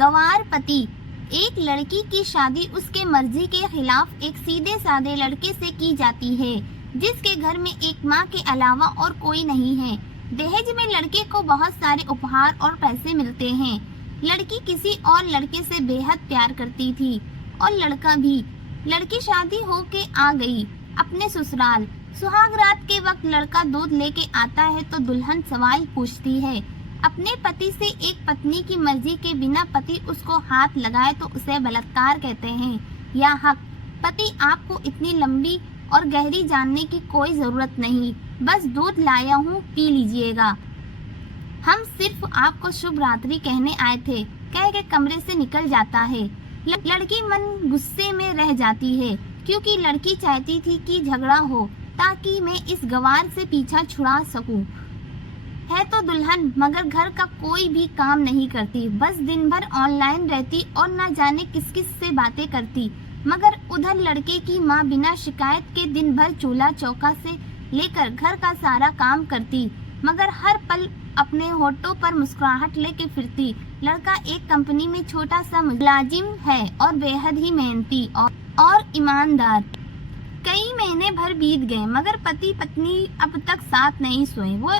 गंवार पति। एक लड़की की शादी उसके मर्जी के खिलाफ एक सीधे साधे लड़के से की जाती है, जिसके घर में एक माँ के अलावा और कोई नहीं है। दहेज में लड़के को बहुत सारे उपहार और पैसे मिलते हैं। लड़की किसी और लड़के से बेहद प्यार करती थी और लड़का भी। लड़की शादी होके आ गई अपने ससुराल। सुहाग रात के वक्त लड़का दूध लेके आता है तो दुल्हन सवाल पूछती है अपने पति से। एक पत्नी की मर्जी के बिना पति उसको हाथ लगाए तो उसे बलात्कार कहते हैं या हक। पति आपको इतनी लंबी और गहरी जानने की कोई जरूरत नहीं, बस दूध लाया हूँ, पी लीजिएगा। हम सिर्फ आपको शुभ रात्रि कहने आए थे, कह के कमरे से निकल जाता है। लड़की मन गुस्से में रह जाती है क्योंकि लड़की चाहती थी कि झगड़ा हो ताकि मैं इस गंवार से पीछा छुड़ा सकूं। है तो दुल्हन मगर घर का कोई भी काम नहीं करती, बस दिन भर ऑनलाइन रहती और न जाने किस किस से बातें करती। मगर उधर लड़के की माँ बिना शिकायत के दिन भर चूल्हा चौका से लेकर घर का सारा काम करती, मगर हर पल अपने होठों पर मुस्कुराहट लेके फिरती। लड़का एक कंपनी में छोटा सा मुलाजिम है और बेहद ही मेहनती और ईमानदार। कई महीने भर बीत गए मगर पति पत्नी अब तक साथ नहीं सोए। वो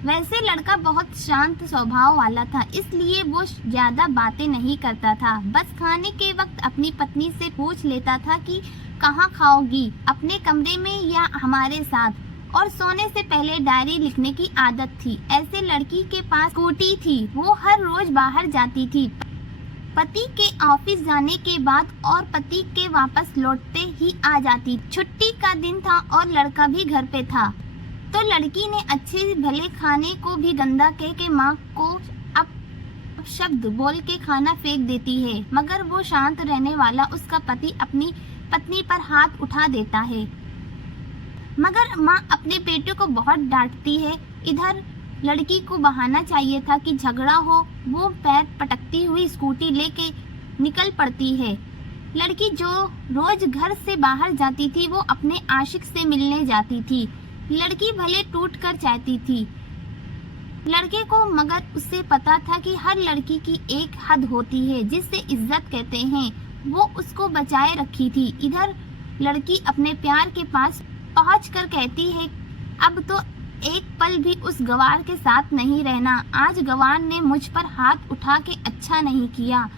वैसे लड़का बहुत शांत स्वभाव वाला था, इसलिए वो ज्यादा बातें नहीं करता था। बस खाने के वक्त अपनी पत्नी से पूछ लेता था कि कहाँ खाओगी, अपने कमरे में या हमारे साथ। और सोने से पहले डायरी लिखने की आदत थी। ऐसे लड़की के पास स्कूटी थी, वो हर रोज बाहर जाती थी पति के ऑफिस जाने के बाद और पति के वापस लौटते ही आ जाती। छुट्टी का दिन था और लड़का भी घर पे था, तो लड़की ने अच्छे भले खाने को भी गंदा कह के माँ को अब शब्द बोल के खाना फेंक देती है। मगर वो शांत रहने वाला उसका पति अपनी पत्नी पर हाथ उठा देता है, मगर माँ अपने बेटे को बहुत डांटती है। इधर लड़की को बहाना चाहिए था कि झगड़ा हो, वो पैर पटकती हुई स्कूटी लेके निकल पड़ती है। लड़की जो रोज घर से बाहर जाती थी वो अपने आशिक से मिलने जाती थी। लड़की भले टूट कर चाहती थी लड़के को, मगर उसे पता था कि हर लड़की की एक हद होती है जिसे इज्जत कहते हैं, वो उसको बचाए रखी थी। इधर लड़की अपने प्यार के पास पहुंचकर कहती है अब तो एक पल भी उस गंवार के साथ नहीं रहना। आज गंवार ने मुझ पर हाथ उठा के अच्छा नहीं किया।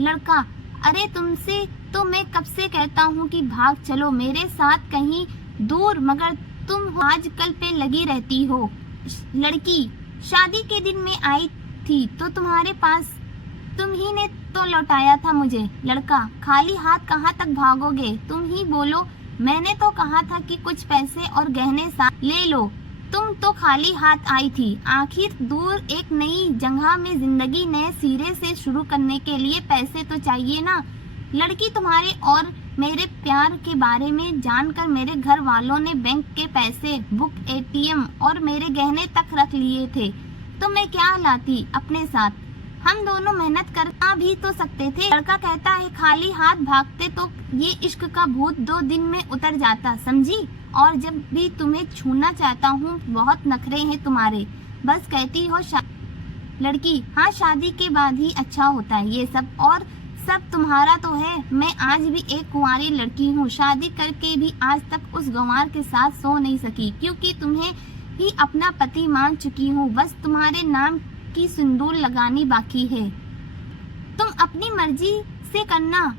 लड़का अरे तुमसे तो मैं कब से कहता हूँ कि भाग चलो मेरे साथ कहीं दूर, मगर तुम आजकल पे लगी रहती हो। लड़की शादी के दिन में आई थी तो तुम्हारे पास तुम ही ने तो लौटाया था मुझे। लड़का खाली हाथ कहाँ तक भागोगे, तुम ही बोलो। मैंने तो कहा था कि कुछ पैसे और गहने साथ ले लो, तुम तो खाली हाथ आई थी। आखिर दूर एक नई जगह में जिंदगी नए सिरे से शुरू करने के लिए पैसे तो चाहिए ना। लड़की तुम्हारे और मेरे प्यार के बारे में जानकर मेरे घर वालों ने बैंक के पैसे, बुक, एटीएम और मेरे गहने तक रख लिए थे, तो मैं क्या लाती अपने साथ। हम दोनों मेहनत करना भी तो सकते थे। लड़का कहता है खाली हाथ भागते तो ये इश्क का भूत 2 दिन में उतर जाता, समझी। और जब भी तुम्हें छूना चाहता हूँ बहुत नखरे हैं तुम्हारे, बस कहती हो लड़की हाँ शादी के बाद ही अच्छा होता है ये सब, और सब तुम्हारा तो है। मैं आज भी एक कुंवारी लड़की हूँ, शादी करके भी आज तक उस गंवार के साथ सो नहीं सकी क्योंकि तुम्हें ही अपना पति मान चुकी हूँ। बस तुम्हारे नाम की सिंदूर लगानी बाकी है, तुम अपनी मर्जी से करना।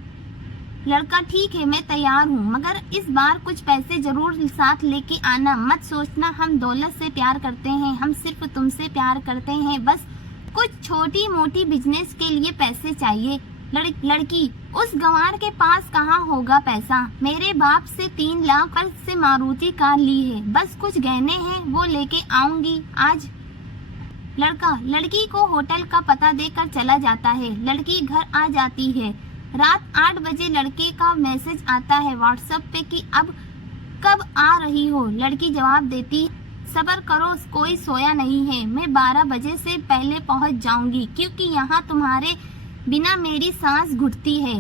लड़का ठीक है मैं तैयार हूँ, मगर इस बार कुछ पैसे जरूर साथ लेके आना। मत सोचना हम दौलत से प्यार करते हैं, हम सिर्फ तुमसे प्यार करते हैं। बस कुछ छोटी मोटी बिजनेस के लिए पैसे चाहिए। लड़की उस गंवार के पास कहाँ होगा पैसा, मेरे बाप से 3 लाख पर से मारुति कार ली है, बस कुछ गहने हैं वो लेके आऊंगी आज। लड़का लड़की को होटल का पता देकर चला जाता है। लड़की घर आ जाती है। रात 8 बजे लड़के का मैसेज आता है व्हाट्सएप पे कि अब कब आ रही हो। लड़की जवाब देती सब्र करो, कोई सोया नहीं है, मैं 12 बजे से पहले पहुंच जाऊंगी क्योंकि यहाँ तुम्हारे बिना मेरी सांस घुटती है।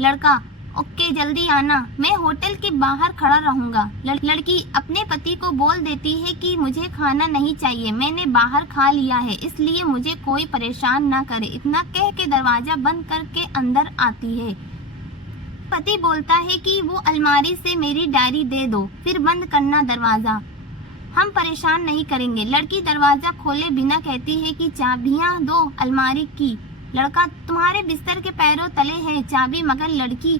लड़का ओके, जल्दी आना, मैं होटल के बाहर खड़ा रहूंगा। लड़की अपने पति को बोल देती है कि मुझे खाना नहीं चाहिए, मैंने बाहर खा लिया है, इसलिए मुझे कोई परेशान ना करे। इतना कह के दरवाजा बंद करके अंदर आती है। पति बोलता है कि वो अलमारी से मेरी डायरी दे दो, फिर बंद करना दरवाजा, हम परेशान नहीं करेंगे। लड़की दरवाजा खोले बिना कहती है कि चाबियां दो अलमारी की। लड़का तुम्हारे बिस्तर के पैरों तले है चाबी, मगर लड़की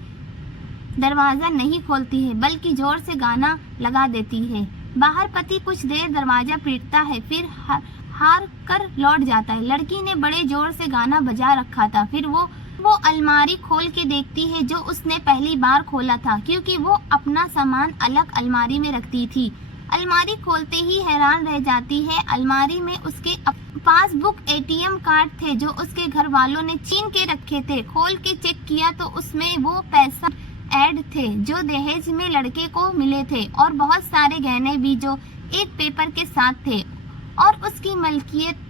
दरवाजा नहीं खोलती है बल्कि जोर से गाना लगा देती है। बाहर पति कुछ देर दरवाजा पीटता है, फिर हार कर लौट जाता है। लड़की ने बड़े जोर से गाना बजा रखा था। फिर वो अलमारी खोल के देखती है जो उसने पहली बार खोला था, क्योंकि वो अपना सामान अलग अलमारी में रखती थी। अलमारी खोलते ही हैरान रह जाती है। अलमारी में उसके पासबुक, एटीएम कार्ड थे जो उसके घर वालों ने छीन के रखे थे। खोल के चेक किया तो उसमें वो पैसा ऐड थे जो दहेज में लड़के को मिले थे, और बहुत सारे गहने भी जो एक पेपर के साथ थे और उसकी मलकियत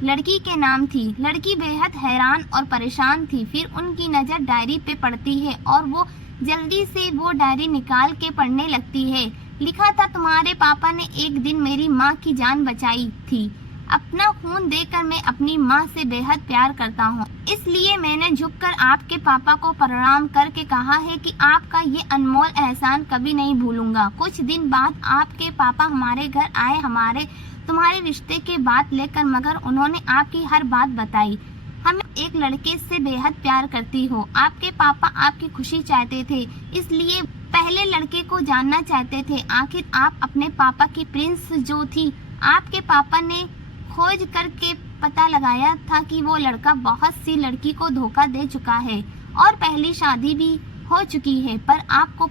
लड़की के नाम थी। लड़की बेहद हैरान और परेशान थी। फिर उनकी नज़र डायरी पे पड़ती है और वो जल्दी से वो डायरी निकाल के पढ़ने लगती है। लिखा था, तुम्हारे पापा ने एक दिन मेरी माँ की जान बचाई थी। अपना खून देकर मैं अपनी माँ से बेहद प्यार करता हूँ, इसलिए मैंने झुककर आपके पापा को प्रणाम करके कहा है कि आपका ये अनमोल एहसान कभी नहीं भूलूंगा। कुछ दिन बाद आपके पापा हमारे घर आए तुम्हारे रिश्ते की बात लेकर, मगर उन्होंने आपकी हर बात बताई। हम एक लड़के से बेहद प्यार करती हो। आपके पापा आपकी खुशी चाहते थे, इसलिए पहले लड़के को जानना चाहते थे। आखिर आप अपने पापा की प्रिंस जो थी, आपके पापा ने खोज करके पता लगाया था कि वो लड़का बहुत सी लड़की को धोखा दे चुका है और पहली शादी भी हो चुकी है, पर आपको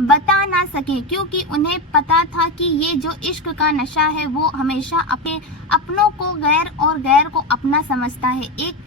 बता ना सके क्योंकि उन्हें पता था कि ये जो इश्क का नशा है वो हमेशा अपनों को गैर और गैर को अपना समझता है। एक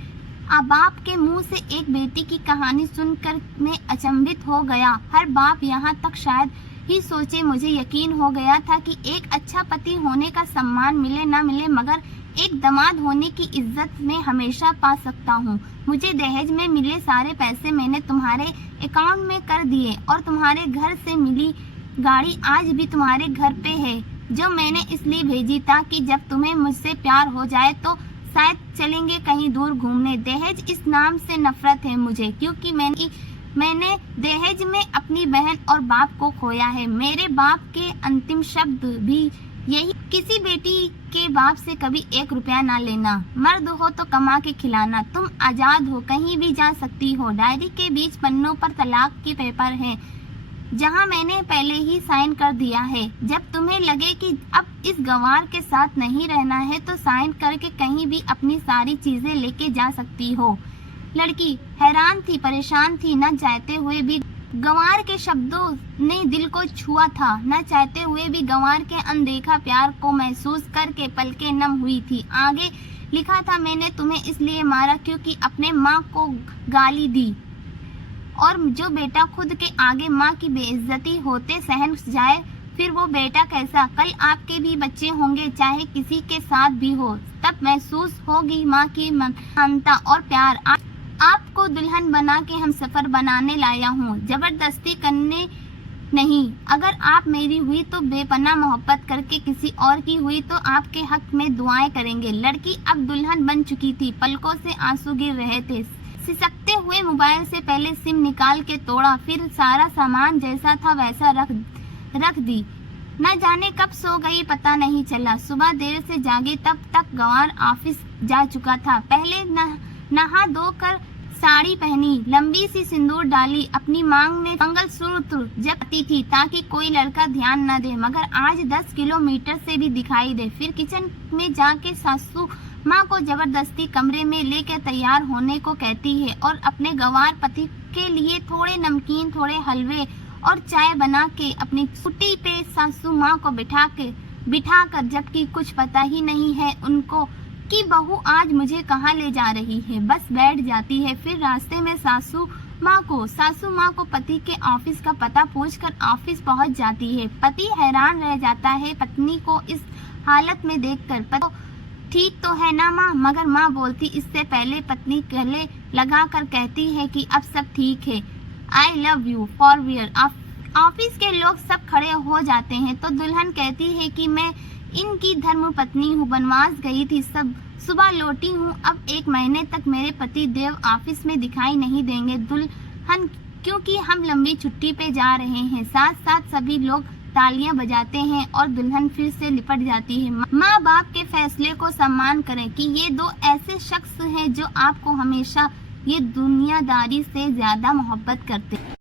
बाप के मुंह से एक बेटी की कहानी सुनकर मैं अचंभित हो गया। हर बाप यहाँ तक शायद ही सोचे। मुझे यकीन हो गया था कि एक अच्छा पति होने का सम्मान मिले ना मिले, मगर एक दामाद होने की इज्जत में हमेशा पा सकता हूँ। मुझे दहेज में मिले सारे पैसे मैंने तुम्हारे अकाउंट में कर दिए, और तुम्हारे घर से मिली गाड़ी आज भी तुम्हारे घर पे है, जो मैंने इसलिए भेजी ताकि जब तुम्हें मुझसे प्यार हो जाए तो शायद चलेंगे कहीं दूर घूमने। दहेज इस नाम से नफरत है मुझे, क्योंकि मैंने दहेज में अपनी बहन और बाप को खोया है। मेरे बाप के अंतिम शब्द भी यही, किसी बेटी के बाप से कभी 1 रुपया ना लेना, मर्द हो तो कमा के खिलाना, तुम आजाद हो, कहीं भी जा सकती हो। डायरी के बीच पन्नों पर तलाक के पेपर हैं, जहां मैंने पहले ही साइन कर दिया है। जब तुम्हें लगे कि अब इस गंवार के साथ नहीं रहना है तो साइन करके कहीं भी अपनी सारी चीजें लेके जा सकती हो। लड़की हैरान थी, परेशान थी, न चाहते हुए भी गंवार के शब्दों ने दिल को छुआ था। न चाहते हुए भी गंवार के अनदेखा प्यार को महसूस करके पलकें नम हुई थी। आगे लिखा था, मैंने तुम्हें इसलिए मारा क्योंकि अपने माँ को गाली दी, और जो बेटा खुद के आगे माँ की बेइज्जती होते सहन जाए, फिर वो बेटा कैसा। कल आपके भी बच्चे होंगे, चाहे किसी के साथ भी हो, तब महसूस होगी माँ की ममता और प्यार। आपको दुल्हन बना के हम सफर बनाने लाया हूँ, जबरदस्ती करने नहीं। अगर आप मेरी हुई तो बेपनाह मोहब्बत करके किसी और की हुई तो आपके हक में दुआएं करेंगे। लड़की अब दुल्हन बन चुकी थी, पलकों से आंसू गिर रहे थे। सिसकते हुए मोबाइल से पहले सिम निकाल के तोड़ा, फिर सारा सामान जैसा था वैसा रख दी। न जाने कब सो गई पता नहीं चला। सुबह देर से जागी तब तक गंवार ऑफिस जा चुका था। पहले नहा धोकर साड़ी पहनी, लंबी सी सिंदूर डाली, अपनी मांग में मंगलसूत्र जपती थी ताकि कोई लड़का ध्यान न दे, मगर आज 10 किलोमीटर से भी दिखाई दे। फिर किचन में जाके सासू माँ को जबरदस्ती कमरे में लेकर तैयार होने को कहती है और अपने गंवार पति के लिए थोड़े नमकीन, थोड़े हलवे और चाय बना के अपनी स्कूटी पे सासू माँ को बिठाकर, जबकि कुछ पता ही नहीं है उनको कि बहू आज मुझे कहाँ ले जा रही है, बस बैठ जाती है। फिर रास्ते में सासू माँ को पति के ऑफिस का पता पूछकर ऑफिस पहुँच जाती है। पति हैरान रह जाता है पत्नी को इस हालत में देखकर। ठीक तो है ना माँ, मगर माँ बोलती इससे पहले पत्नी गले लगा कर कहती है कि अब सब ठीक है, I love you forever. Office के लोग सब खड़े हो जाते हैं तो दुल्हन कहती है कि मैं इनकी धर्मपत्नी हूँ, वनवास गई थी, सब सुबह लौटी हूँ, अब 1 महीने तक मेरे पति देव ऑफिस में दिखाई नहीं देंगे दुल्हन, क्योंकि हम लंबी छुट्टी पे जा रहे हैं। साथ साथ सभी लोग तालियां बजाते हैं और दुल्हन फिर से लिपट जाती है। माँ बाप के फैसले को सम्मान करें कि ये 2 ऐसे शख्स हैं जो आपको हमेशा ये दुनियादारी से ज्यादा मोहब्बत करते हैं।